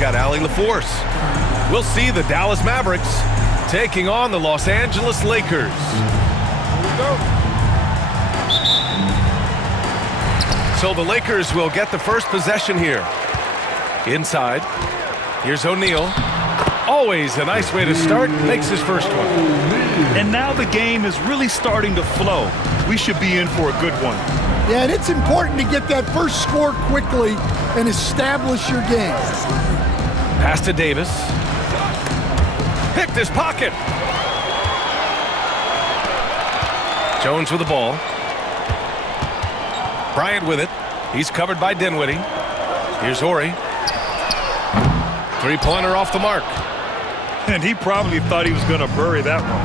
got Allie LaForce. We'll see the Dallas Mavericks taking on the Los Angeles Lakers. So the Lakers will get the first possession here. Inside, here's O'Neal. Always a nice way to start, makes his first one. And now the game is really starting to flow. We should be in for a good one. Yeah, and it's important to get that first score quickly and establish your game. Pass to Davis. Picked his pocket. Jones with the ball. Bryant with it. He's covered by Dinwiddie. Here's Horry. Three-pointer off the mark. And he probably thought he was going to bury that one.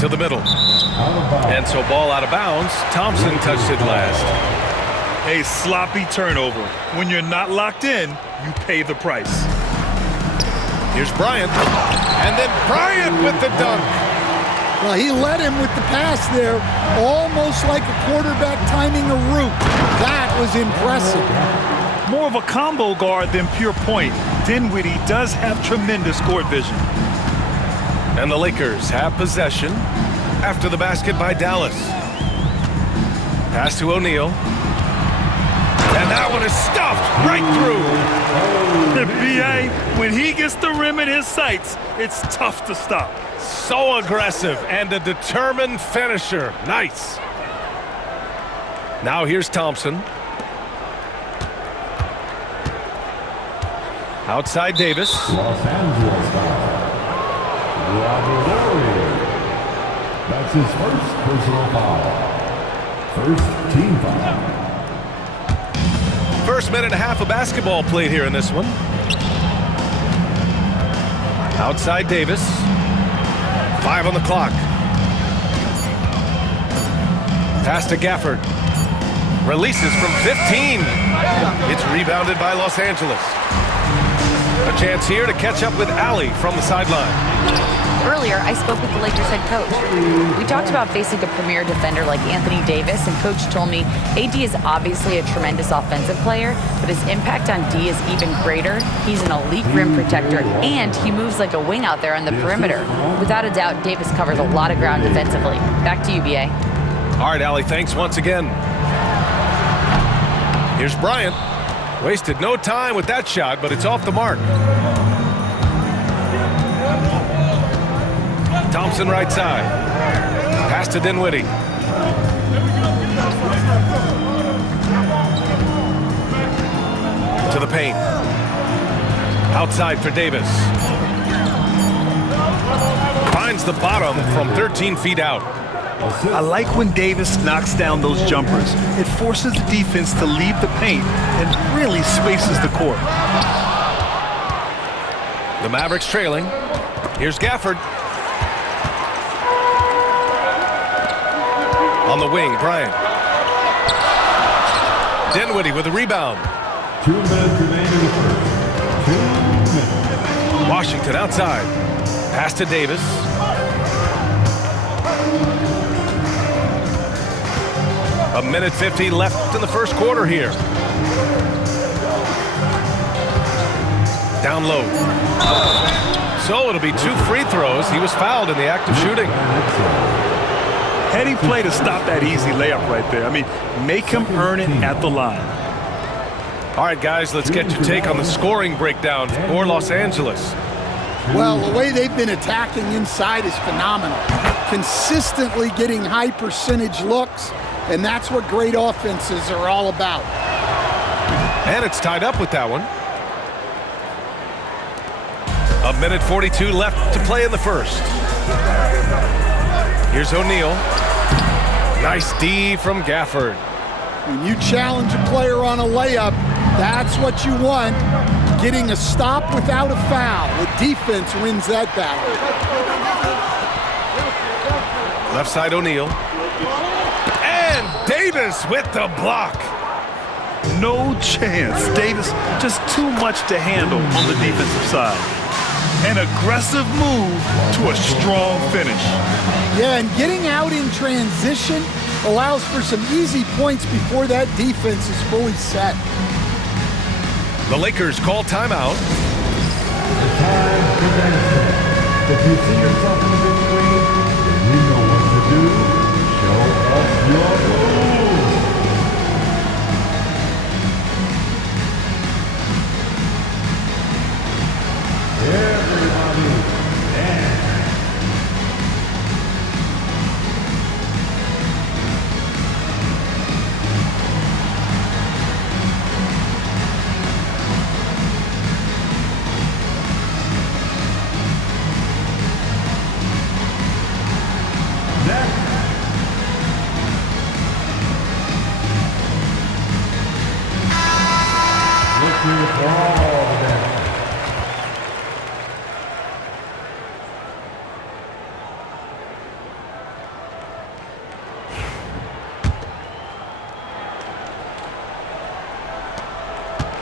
To the middle. And so ball out of bounds. Thompson touched it last. A sloppy turnover. When you're not locked in, you pay the price. Here's Bryant. And then Bryant with the dunk. Well, he led him with the pass there, almost like a quarterback timing a route. That was impressive. More of a combo guard than pure point. Dinwiddie does have tremendous court vision. And the Lakers have possession after the basket by Dallas. Pass to O'Neal. And that one is stuffed right through. The BA, when he gets the rim in his sights, it's tough to stop. So aggressive and a determined finisher. Nice. Now here's Thompson. Outside Davis. Los Angeles foul. Robert Horry. That's his first personal foul. First team foul. First minute and a half of basketball played here in this one. Outside Davis. 5 on the clock. Pass to Gafford. Releases from 15. It's rebounded by Los Angeles. A chance here to catch up with Allie from the sideline. Earlier, I spoke with the Lakers head coach. We talked about facing a premier defender like Anthony Davis, and coach told me AD is obviously a tremendous offensive player, but his impact on D is even greater. He's an elite rim protector, and he moves like a wing out there on the perimeter. Without a doubt, Davis covers a lot of ground defensively. Back to you, BA. All right, Allie, thanks once again. Here's Bryant. Wasted no time with that shot, but it's off the mark. Thompson right side. Pass to Dinwiddie. To the paint. Outside for Davis. Finds the bottom from 13 feet out. I like when Davis knocks down those jumpers. It forces the defense to leave the paint and really spaces the court. The Mavericks trailing. Here's Gafford. On the wing, Bryant. Dinwiddie with a rebound. 2 minutes remaining in the first. 2 minutes. Washington outside. Pass to Davis. A minute 15 left in the first quarter here. Down low. So it'll be 2 free throws. He was fouled in the act of shooting. Heady play to stop that easy layup right there. I mean, make him earn it at the line. All right, guys, let's get your take on the scoring breakdown for Los Angeles. Well, the way they've been attacking inside is phenomenal. Consistently getting high percentage looks, and that's what great offenses are all about. And it's tied up with that one. A minute 42 left to play in the first. Here's O'Neal. Nice D from Gafford. When you challenge a player on a layup, that's what you want. Getting a stop without a foul. The defense wins that battle. Left side O'Neal. And Davis with the block. No chance. Davis just too much to handle on the defensive side. An aggressive move to a strong finish. Yeah, and getting out in transition allows for some easy points before that defense is fully set. The Lakers call timeout. The time commences. If you see yourself on the big screen, then you know what to do. Show us your moves. Everybody dance.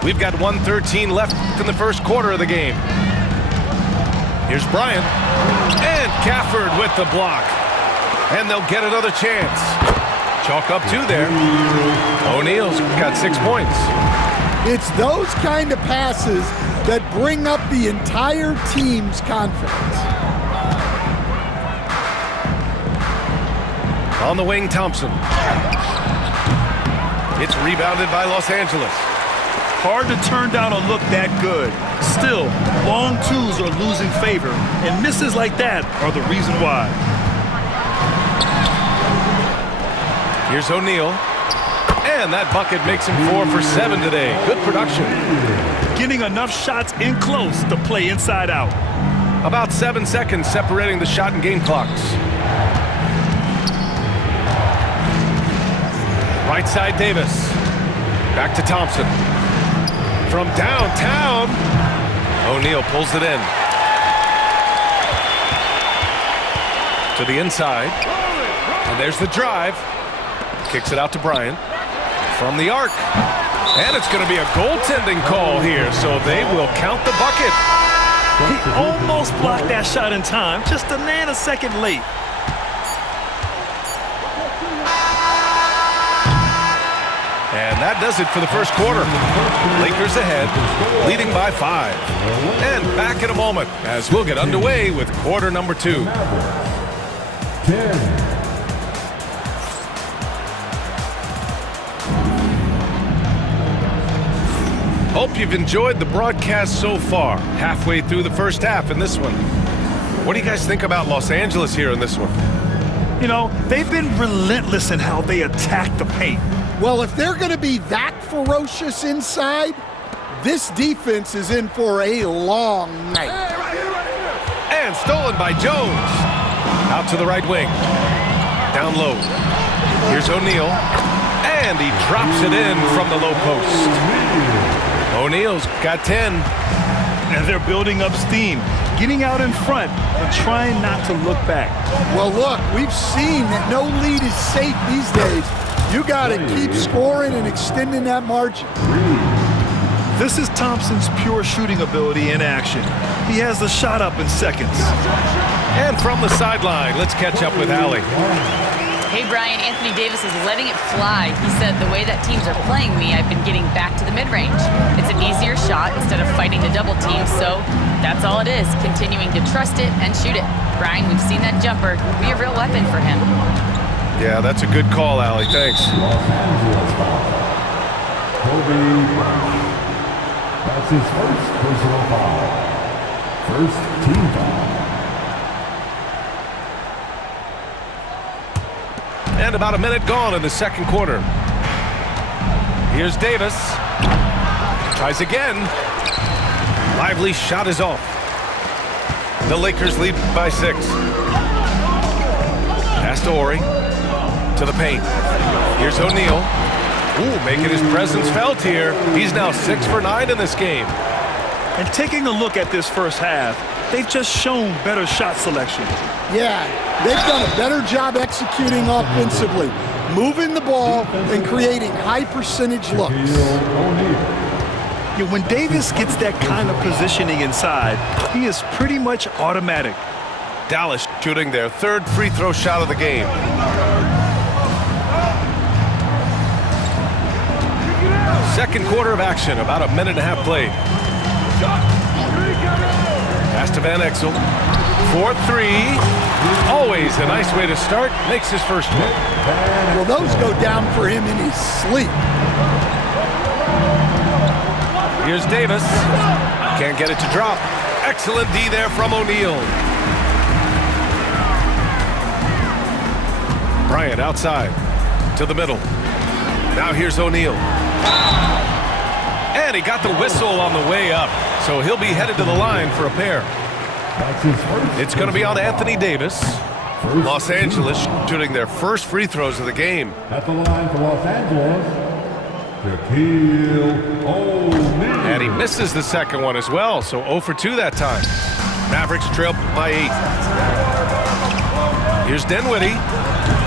We've got 1:13 left in the first quarter of the game. Here's Bryant. And Gafford with the block. And they'll get another chance. Chalk up 2 there. O'Neal's got 6 points. It's those kind of passes that bring up the entire team's confidence. On the wing, Thompson. It's rebounded by Los Angeles. Hard to turn down a look that good. Still, long twos are losing favor, and misses like that are the reason why. Here's O'Neal. And that bucket makes him 4 for 7 today. Good production. Getting enough shots in close to play inside out. About 7 seconds separating the shot and game clocks. Right side, Davis. Back to Thompson. From downtown, O'Neal pulls it in. To the inside. And there's the drive. Kicks it out to Bryant. From the arc. And it's going to be a goaltending call here, so they will count the bucket. He almost blocked that shot in time, just a nanosecond late. And that does it for the first quarter. Lakers ahead, leading by 5. And back in a moment as we'll get underway with quarter number 2. 10. Hope you've enjoyed the broadcast so far. Halfway through the first half in this one. What do you guys think about Los Angeles here in this one? You know, they've been relentless in how they attack the paint. Well, if they're going to be that ferocious inside, this defense is in for a long night. And stolen by Jones. Out to the right wing. Down low. Here's O'Neal. And he drops it in from the low post. O'Neal's got 10. And they're building up steam, getting out in front and trying not to look back. Well, look, we've seen that no lead is safe these days. You got to keep scoring and extending that margin. This is Thompson's pure shooting ability in action. He has the shot up in seconds. And from the sideline, let's catch up with Allie. Hey, Brian, Anthony Davis is letting it fly. He said, the way that teams are playing me, I've been getting back to the mid-range. It's an easier shot instead of fighting the double team, so that's all it is, continuing to trust it and shoot it. Brian, we've seen that jumper be a real weapon for him. Yeah, that's a good call, Allie. Thanks. Los Angeles foul. Kobe Bryant. That's his first personal foul. First team foul. And about a minute gone in the second quarter. Here's Davis. Tries again. Lively shot is off. The Lakers lead by 6. Pass to Ori. To the paint. Here's O'Neal. Ooh, making his presence felt here. He's now 6 for 9 in this game. And taking a look at this first half, they've just shown better shot selection. Yeah, they've done a better job executing offensively, moving the ball and creating high percentage looks. Yeah, when Davis gets that kind of positioning inside, he is pretty much automatic. Dallas shooting their 3rd free throw shot of the game. Second quarter of action, about a minute and a half played. Pass to Van Exel. 4-3. Always a nice way to start. Makes his first one. Well, those go down for him in his sleep. Here's Davis. Can't get it to drop. Excellent D there from O'Neal. Bryant outside to the middle. Now here's O'Neal. And he got the whistle on the way up. So he'll be headed to the line for a pair. It's going to be on Anthony Davis. Los Angeles shooting their first free throws of the game. At the line for Los Angeles, Shaquille O'Neal. And he misses the second one as well, so 0 for 2 that time. Mavericks trail by 8. Here's Dinwiddie.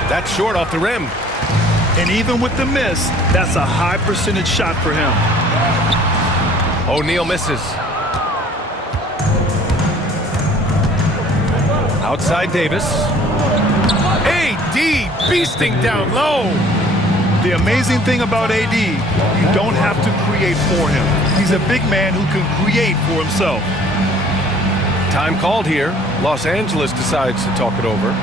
That's short off the rim. And even with the miss, that's a high percentage shot for him. O'Neal misses. Outside Davis. AD beasting down low. The amazing thing about AD, you don't have to create for him. He's a big man who can create for himself. Time called here. Los Angeles decides to talk it over.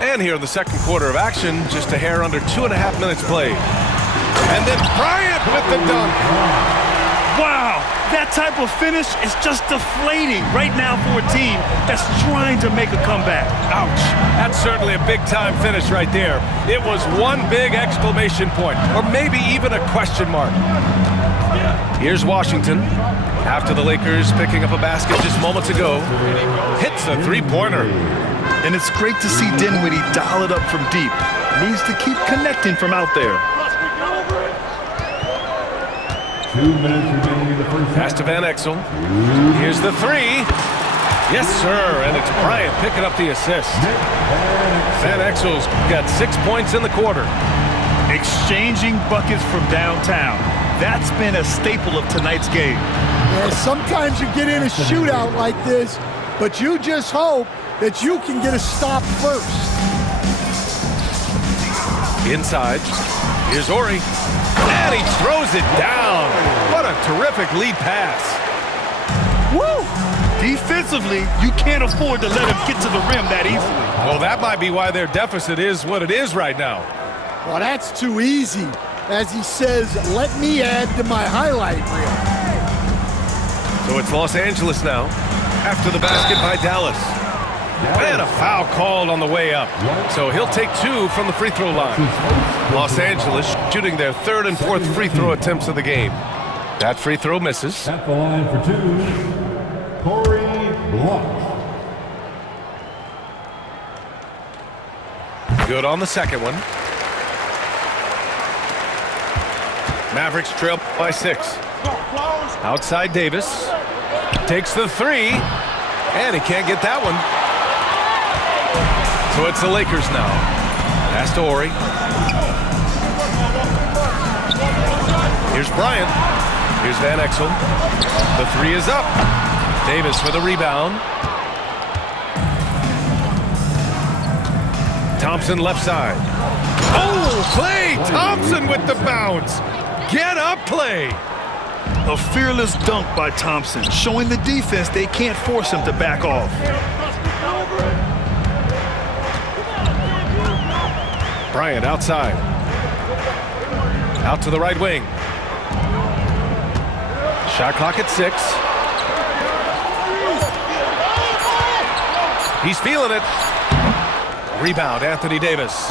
And here in the second quarter of action, just a hair under 2.5 minutes played. And then Bryant with the dunk. Wow, that type of finish is just deflating right now for a team that's trying to make a comeback. Ouch. That's certainly a big-time finish right there. It was one big exclamation point, or maybe even a question mark. Here's Washington. After the Lakers picking up a basket just moments ago, hits a three-pointer. And it's great to see Dinwiddie dial it up from deep. Needs to keep connecting from out there. 2 minutes remaining in the first Pass to Van Exel. Here's the three. Yes, sir, and it's Bryant picking up the assist. Van Exel's got 6 points in the quarter. Exchanging buckets from downtown. That's been a staple of tonight's game. Yeah, sometimes you get in a shootout like this, but you just hope that you can get a stop first. Inside, here's Ori, and he throws it down. What a terrific lead pass. Woo! Defensively, you can't afford to let him get to the rim that easily. Well, that might be why their deficit is what it is right now. Well, that's too easy. As he says, let me add to my highlight reel. So it's Los Angeles now, after the basket by Dallas. And a foul called on the way up. So he'll take 2 from the free throw line. Los Angeles shooting their 3rd and 4th free throw attempts of the game. That free throw misses. At the line for 2, Corey Blount. Good on the second one. Mavericks trail by 6. Outside Davis. Takes the 3. And he can't get that one. So it's the Lakers now. Pass to Ori. Here's Bryant. Here's Van Exel. The 3 is up. Davis for the rebound. Thompson left side. Oh, Klay Thompson with the bounce. Get up, Klay. A fearless dunk by Thompson, showing the defense they can't force him to back off. Bryant outside. Out to the right wing. Shot clock at 6. He's feeling it. Rebound, Anthony Davis.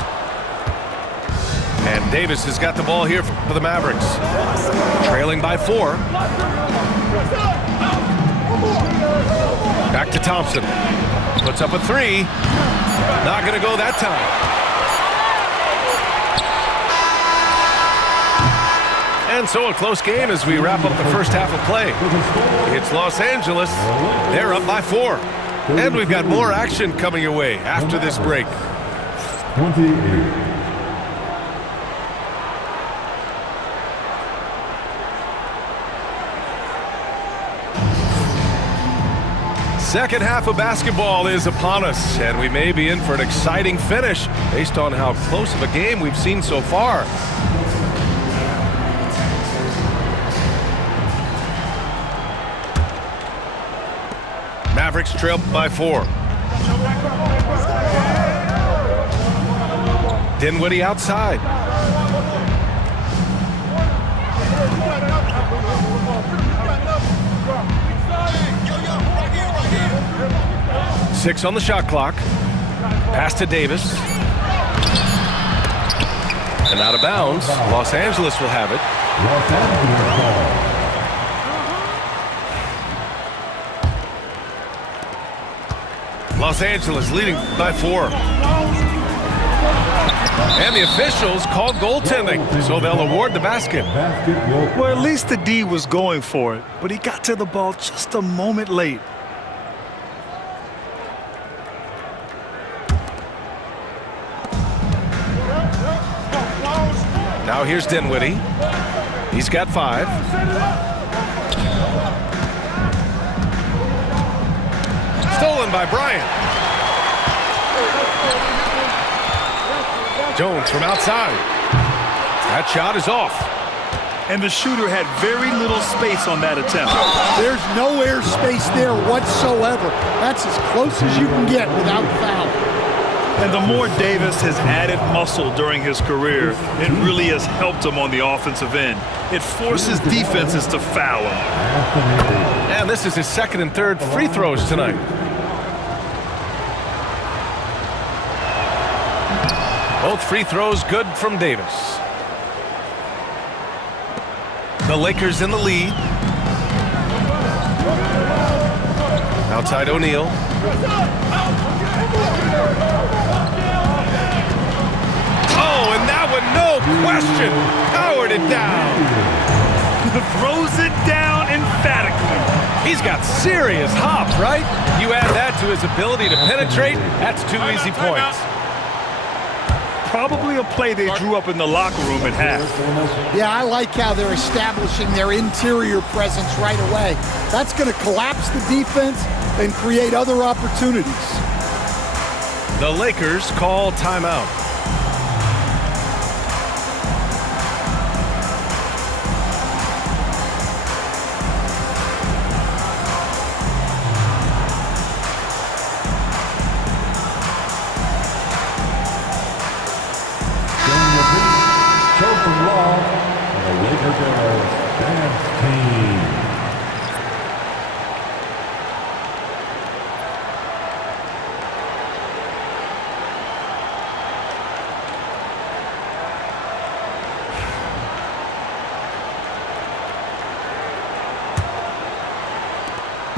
And Davis has got the ball here for the Mavericks. Trailing by 4. Back to Thompson. Puts up a 3. Not going to go that time. And so a close game as we wrap up the first half of play. It's Los Angeles. They're up by 4. And we've got more action coming your way after this break. 28. Second half of basketball is upon us, and we may be in for an exciting finish based on how close of a game we've seen so far. Mavericks trail by 4. Dinwiddie outside. Six on the shot clock. Pass to Davis. And out of bounds. Los Angeles will have it. Los Angeles ball. Los Angeles leading by 4. And the officials called goaltending, so they'll award the basket. Well, at least the D was going for it, but he got to the ball just a moment late. Now here's Dinwiddie. He's got 5. Stolen by Bryant. Jones from outside. That shot is off. And the shooter had very little space on that attempt. There's no air space there whatsoever. That's as close as you can get without foul. And the more Davis has added muscle during his career, it really has helped him on the offensive end. It forces defenses to foul him. And this is his second and third free throws tonight. Both free throws good from Davis. The Lakers in the lead. Outside O'Neal. Oh, and that one, no question, powered it down. Throws it down emphatically. He's got serious hop, right? You add that to his ability to penetrate, that's 2 easy points. Probably a play they drew up in the locker room at half. Yeah, I like how they're establishing their interior presence right away. That's going to collapse the defense and create other opportunities. The Lakers call timeout.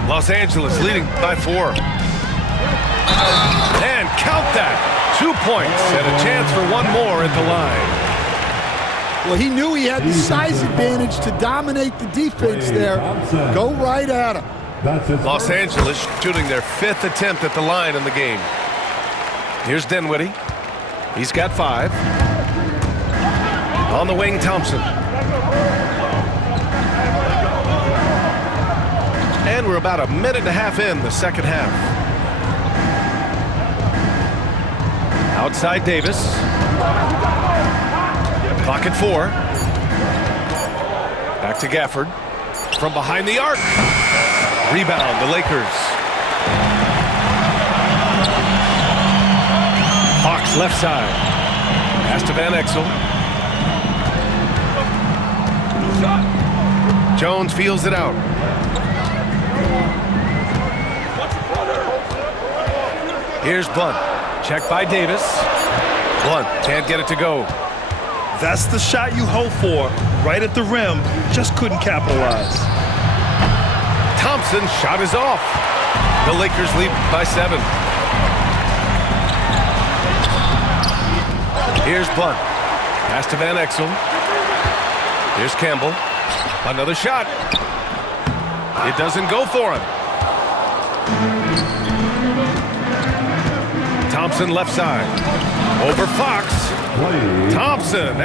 Los Angeles leading by 4. And count that. 2 points and a chance for one more at the line. Well, he knew he had the size advantage to dominate the defense there. Go right at him. Los Angeles shooting their 5th attempt at the line in the game. Here's Dinwiddie. He's got 5. On the wing, Thompson. And we're about a minute and a half in the second half. Outside Davis. Clock at 4. Back to Gafford. From behind the arc. Rebound, the Lakers. Hawks left side. Pass to Van Exel. Jones feels it out. Here's Blunt. Check by Davis. Blunt can't get it to go. That's the shot you hope for. Right at the rim. Just couldn't capitalize. Thompson's shot is off. The Lakers lead by 7. Here's Blunt. Pass to Van Exel. Here's Campbell. Another shot. It doesn't go for him. Thompson left side. Over Fox. Thompson.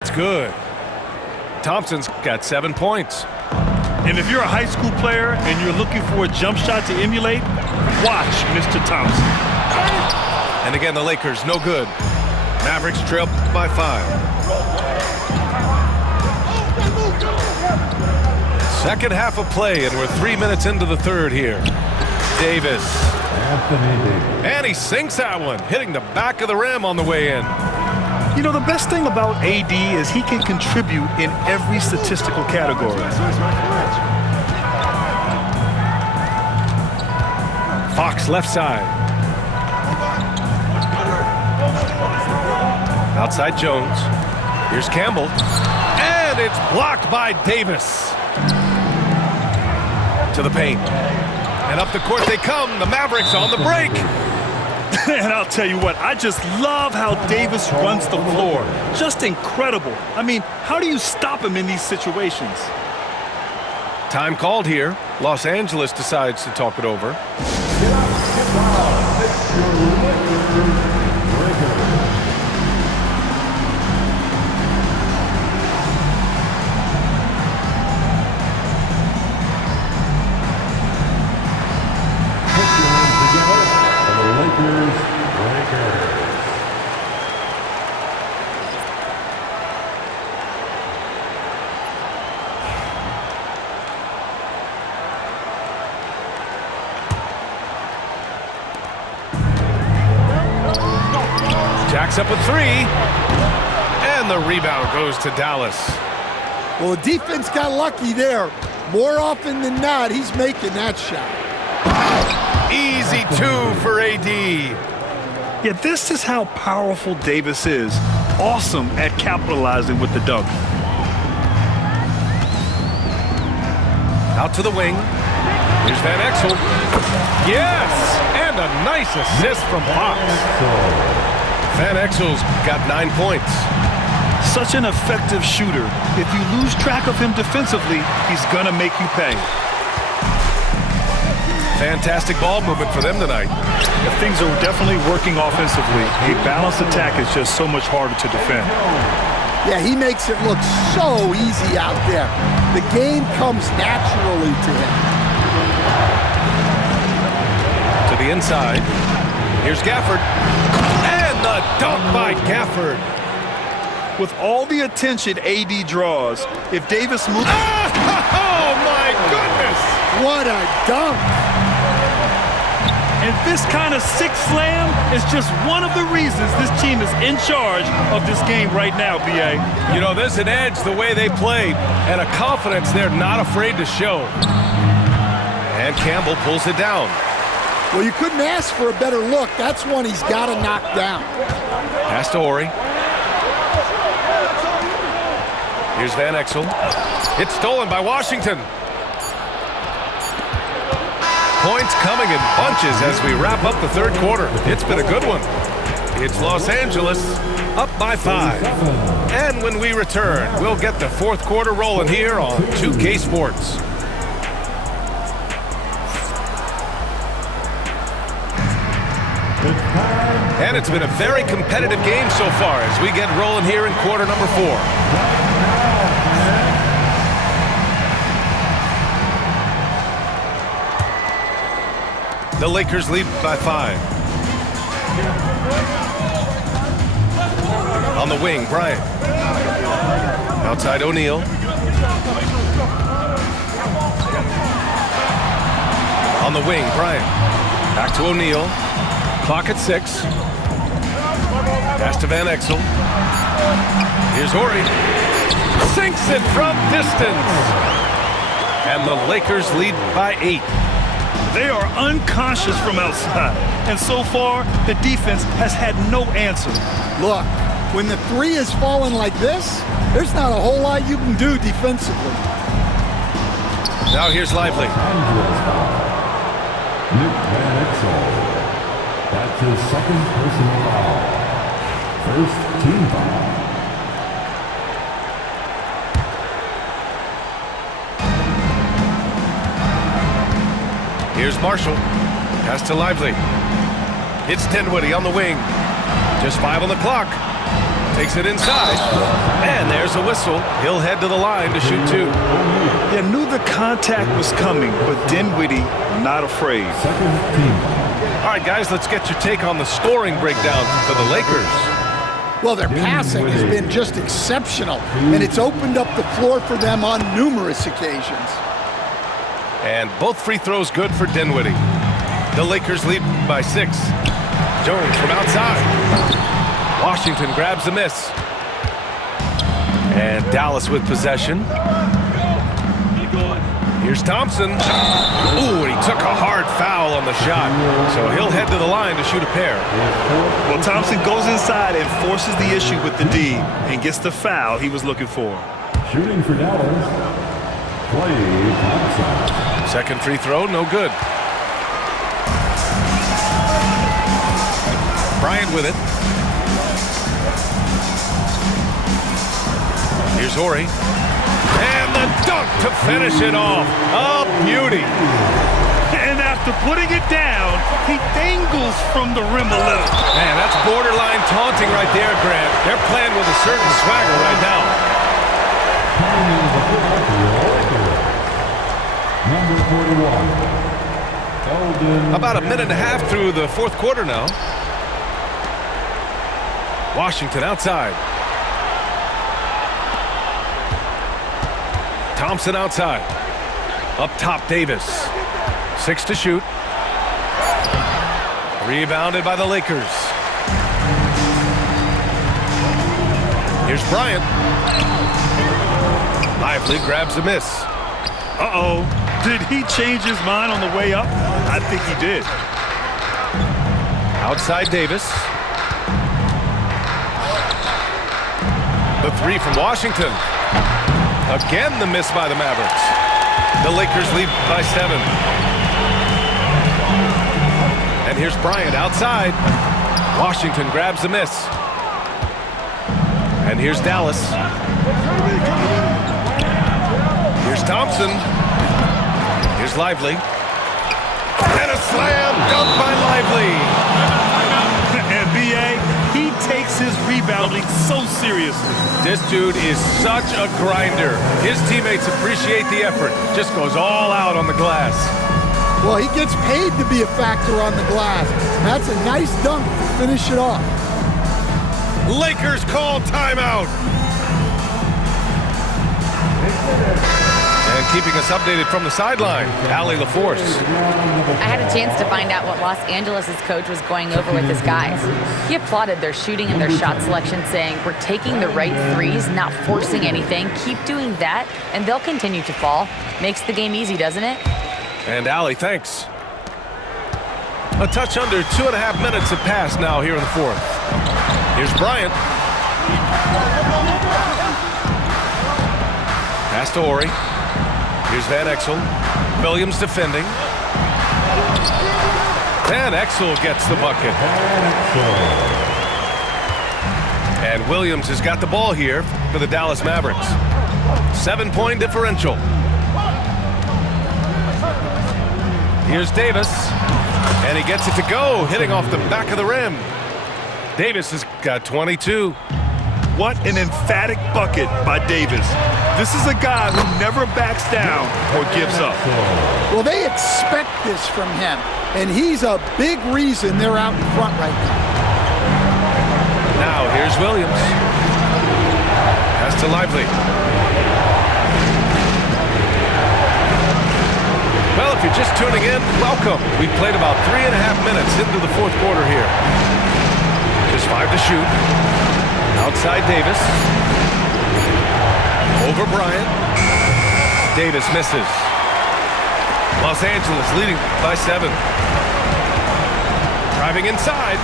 It's good. Thompson's got 7 points. And if you're a high school player and you're looking for a jump shot to emulate, watch Mr. Thompson. And again, the Lakers no good. Mavericks trail by 5. Second half of play, and we're 3 minutes into the third here. Davis. And he sinks that one, hitting the back of the rim on the way in. You know, the best thing about AD is he can contribute in every statistical category. Fox left side. Outside Jones. Here's Campbell. And it's blocked by Davis. To the paint. And up the court they come. The Mavericks on the break. And I'll tell you what, I just love how Davis runs the floor. Just incredible. I mean, how do you stop him in these situations? Time called here. Los Angeles decides to talk it over. Jacks up with 3. And the rebound goes to Dallas. Well, the defense got lucky there. More often than not, he's making that shot. Easy 2 for AD. Yeah, this is how powerful Davis is. Awesome at capitalizing with the dunk. Out to the wing. Here's Van Exel. Yes! And a nice assist from Fox. Van Exel's got 9 points. Such an effective shooter. If you lose track of him defensively, he's going to make you pay. Fantastic ball movement for them tonight. If things are definitely working offensively, a balanced attack is just so much harder to defend. Yeah, he makes it look so easy out there. The game comes naturally to him. To the inside. Here's Gafford. And the dunk by Gafford. With all the attention AD draws, if Davis moves... Oh, my goodness! What a dunk! And this kind of sick slam is just one of the reasons this team is in charge of this game right now, B.A. You know, there's an edge the way they played and a confidence they're not afraid to show. And Campbell pulls it down. Well, you couldn't ask for a better look. That's one he's got to knock down. Pass to Horry. Here's Van Exel. It's stolen by Washington. Points coming in bunches as we wrap up the third quarter. It's been a good one. It's Los Angeles up by 5. And when we return, we'll get the fourth quarter rolling here on 2K Sports. And it's been a very competitive game so far as we get rolling here in quarter number 4. The Lakers lead by 5. On the wing, Bryant. Outside O'Neal. On the wing, Bryant. Back to O'Neal. Clock at 6. Pass to Van Exel. Here's Horry. Sinks it from distance. And the Lakers lead by 8. They are unconscious from outside. And so far, the defense has had no answer. Look, when the three is falling like this, there's not a whole lot you can do defensively. Now here's Lively. Nick Van Exel. That's his second personal foul. First team foul. Here's Marshall. Pass to Lively. It's Dinwiddie on the wing. Just 5 on the clock. Takes it inside. And there's a whistle. He'll head to the line to shoot 2. They knew the contact was coming, but Dinwiddie not afraid. Second team. All right, guys, let's get your take on the scoring breakdown for the Lakers. Well, their passing has been just exceptional, and it's opened up the floor for them on numerous occasions. And both free throws good for Dinwiddie. The Lakers lead by 6. Jones from outside. Washington grabs the miss. And Dallas with possession. Here's Thompson. Ooh, and he took a hard foul on the shot. So he'll head to the line to shoot a pair. Well, Thompson goes inside and forces the issue with the D and gets the foul he was looking for. Shooting for Dallas. Klay Thompson. Second free throw, no good. Bryant with it. Here's Horry. And the dunk to finish it off. A beauty. And after putting it down, he dangles from the rim a little. Man, that's borderline taunting right there, Grant. They're playing with a certain swagger right now. Number 41. Eldon. About a minute and a half through the fourth quarter now. Washington outside. Thompson outside. Up top, Davis. 6 to shoot. Rebounded by the Lakers. Here's Bryant. Lively grabs the miss. Uh-oh. Did he change his mind on the way up? I think he did. Outside Davis. The 3 from Washington. Again, the miss by the Mavericks. The Lakers lead by 7. And here's Bryant outside. Washington grabs the miss. And here's Dallas. Here's Thompson. Here's Lively. And a slam dunk by Lively. And B.A., he takes his rebounding so seriously. This dude is such a grinder. His teammates appreciate the effort. Just goes all out on the glass. Well, he gets paid to be a factor on the glass. That's a nice dunk to finish it off. Lakers call timeout. And keeping us updated from the sideline, Allie LaForce. I had a chance to find out what Los Angeles' coach was going over with his guys. He applauded their shooting and their shot selection, saying, "We're taking the right threes, not forcing anything. Keep doing that, and they'll continue to fall." Makes the game easy, doesn't it? And Allie, thanks. A touch under 2.5 minutes have passed now here in the fourth. Here's Bryant. Pass to Horry. Here's Van Exel. Williams defending. Van Exel gets the bucket. And Williams has got the ball here for the Dallas Mavericks. 7-point differential. Here's Davis. And he gets it to go, hitting off the back of the rim. Davis has got 22. What an emphatic bucket by Davis. This is a guy who never backs down or gives up. Well, they expect this from him, and he's a big reason they're out in front right now. Now here's Williams. Pass to Lively. Well, if you're just tuning in, welcome. We've played about 3.5 minutes into the fourth quarter here. Just 5 to shoot. Outside Davis. Over Bryant. Davis misses. Los Angeles leading by 7. Driving inside.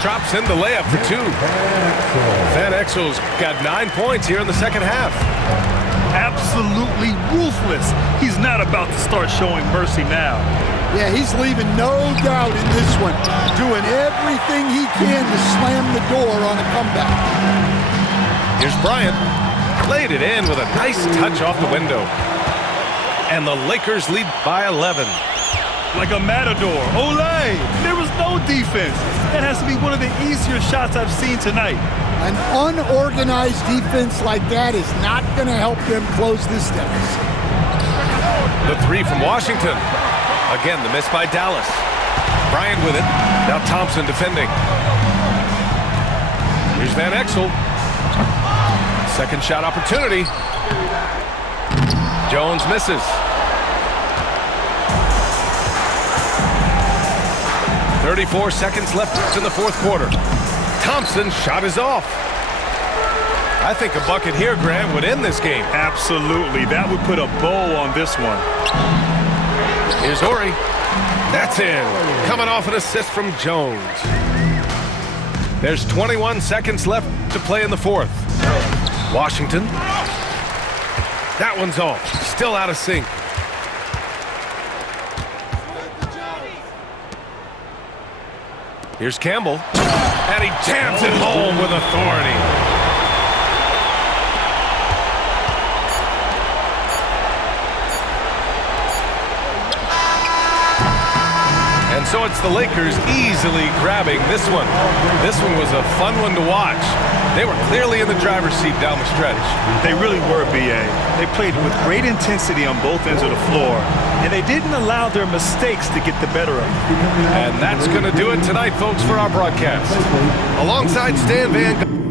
Drops in the layup for 2. Van Exel's got 9 points here in the second half. Absolutely ruthless. He's not about to start showing mercy now. Yeah, he's leaving no doubt in this one. Doing everything he can to slam the door on a comeback. Here's Bryant. Laid it in with a nice touch off the window. And the Lakers lead by 11. Like a matador. Olay! There was no defense. That has to be one of the easier shots I've seen tonight. An unorganized defense like that is not going to help them close this deficit. The 3 from Washington. Again, the miss by Dallas. Bryant with it. Now Thompson defending. Here's Van Exel. Second shot opportunity. Jones misses. 34 seconds left in the fourth quarter. Thompson's shot is off. I think a bucket here, Grant, would end this game. Absolutely. That would put a bow on this one. Here's Horry. That's in. Coming off an assist from Jones. There's 21 seconds left to play in the fourth. Washington. That one's off. Still out of sync. Here's Campbell. And he jams it home with authority. And so it's the Lakers easily grabbing this one. This one was a fun one to watch. They were clearly in the driver's seat down the stretch. They really were, B.A. They played with great intensity on both ends of the floor, and they didn't allow their mistakes to get the better of them. And that's going to do it tonight, folks, for our broadcast. Alongside Stan Van